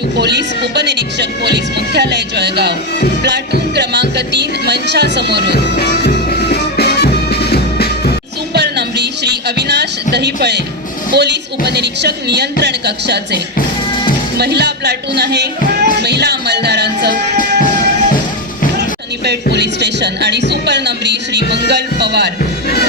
Q police उपनिरीक्षक police मुख्यालय Jalgaon platoon क्रमांक तीन मंचा समोरून सुपर नंबरी श्री अविनाश दहीपळे पोलीस उपनिरीक्षक नियंत्रण कक्षाचे महिला प्लाटून आहे महिला अंमलदारांचं शनीपेठ पोलीस स्टेशन आणि सुपर नंबरी श्री मंगल पवार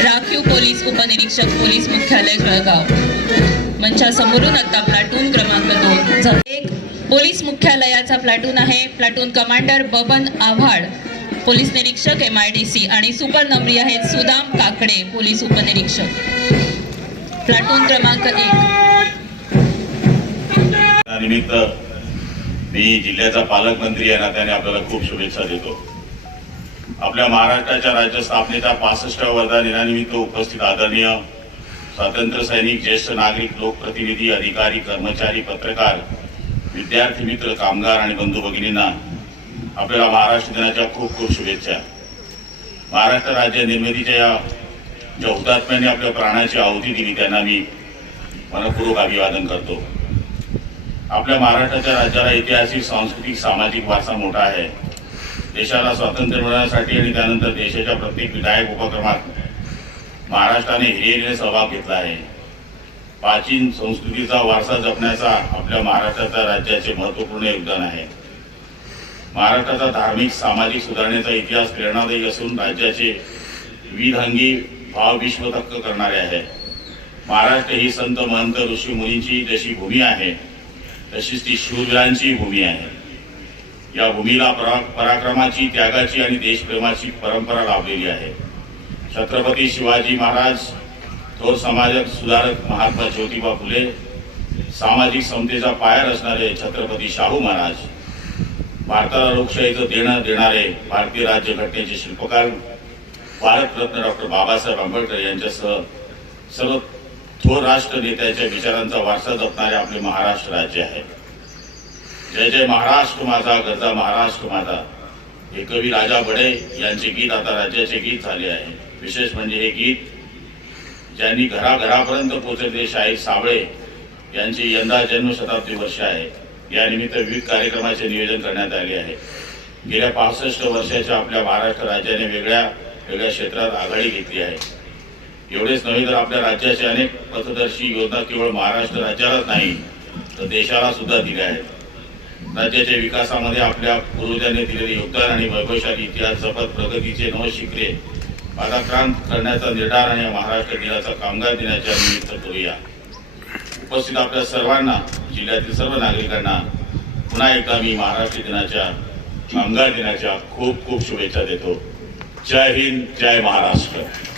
राखीव पोलीस उपनिरीक्षक पोलीस मुख्यालय जळगाव मंचासमोरून आता प्लाटून क्रमांक दोन एक पोलीस मुख्यालयाचा प्लाटून आहे platoon commander Baban Avhad police निरीक्षक एम आय डी सी आणि नंबरी आहेत सुदाम काकडे पोलीस उपनिरीक्षक प्लाटून क्रमांक एक मी जिल्ह्याचा पालकमंत्री या नात्याने आपल्याला खूप शुभेच्छा देतो आपल्या महाराष्ट्राच्या राज्य स्थापनेच्या वर्धा दिनानिमित्त उपस्थित आदरणीय स्वातंत्र्य सैनिक ज्येष्ठ नागरिक लोकप्रतिनिधी अधिकारी कर्मचारी पत्रकार विद्यार्थी मित्र कामगार आणि बंधू भगिनींना आपल्याला महाराष्ट्र दिनाच्या खूप खूप शुभेच्छा महाराष्ट्र राज्य निर्मितीच्या या ज्या हुतात्म्यांनी आपल्या प्राणाची आहुती दिली त्यांना मी मनपूर्वक अभिवादन करतो आपल्या महाराष्ट्राच्या राज्याला ऐतिहासिक सांस्कृतिक सामाजिक वारसा मोठा आहे देशाला स्वातंत्र्य मिळवण्यासाठी आणि त्यानंतर देशाच्या प्रत्येक विधायक उपक्रमात महाराष्ट्राने हिरेने सहभाग घेतला आहे प्राचीन संस्कृतीचा वारसा जपण्याचा आपल्या महाराष्ट्राच्या राज्याचे महत्वपूर्ण योगदान आहे महाराष्ट्राचा धार्मिक सामाजिक सुधारणेचा इतिहास प्रेरणादायी असून राज्याचे विधांगी भाव विश्वतक्क करणारे आहे महाराष्ट्र ही संत महंत ऋषी मुनींची जशी भूमी आहे तशीच ती शूद्रांची भूमी आहे या भूमीला परा पराक्रमाची त्यागाची आणि देशप्रेमाची परंपरा लाभलेली आहे छत्रपती शिवाजी महाराज थोर समाजक सुधारक महात्मा ज्योतिबा फुले सामाजिक समतेचा पाया रचणारे छत्रपती शाहू महाराज भारताला लोकशाहीचं देणं देणारे भारतीय राज्य घटनेचे शिल्पकार भारतरत्न डॉक्टर बाबासाहेब आंबेडकर यांच्यासह सर्व थोर राष्ट्र नेत्याच्या विचारांचा वारसा जपणारे आपले महाराष्ट्र राज्य आहे जय जय महाराष्ट्र माझा गरजा महाराष्ट्र माझा हे कवी राजा बडे यांचे गीत आता राज्याचे गीत झाले आहे विशेष म्हणजे हे गीत ज्यांनी घराघरापर्यंत पोहोचले आहे सावळे यांची यंदा जन्मशताब्दी वर्ष आहे यानिमित्त विविध कार्यक्रमाचे नियोजन करण्यात आले आहे गेल्या पासष्ट वर्षाच्या आपल्या महाराष्ट्र राज्याने वेगळ्या वेगळ्या क्षेत्रात आघाडी घेतली आहे एवढेच नव्हे तर आपल्या राज्याचे अनेक पथदर्शी योजना केवळ महाराष्ट्र राज्यालाच नाही तर देशाला सुद्धा दिल्या आहेत राज्याच्या विकासामध्ये आपल्या पूर्वजांनी दिलेले योगदान आणि वैभवशाली इतिहास जपत प्रगतीचे नव शिखरे पादाक्रांत करण्याचा निर्धार आणि महाराष्ट्र दिनाचा कामगार दिनाच्या निमित्त करूया उपस्थित आपल्या सर्वांना जिल्ह्यातील सर्व नागरिकांना पुन्हा एकदा मी महाराष्ट्र दिनाच्या कामगार दिनाच्या खूप खूप शुभेच्छा देतो जय हिंद जय महाराष्ट्र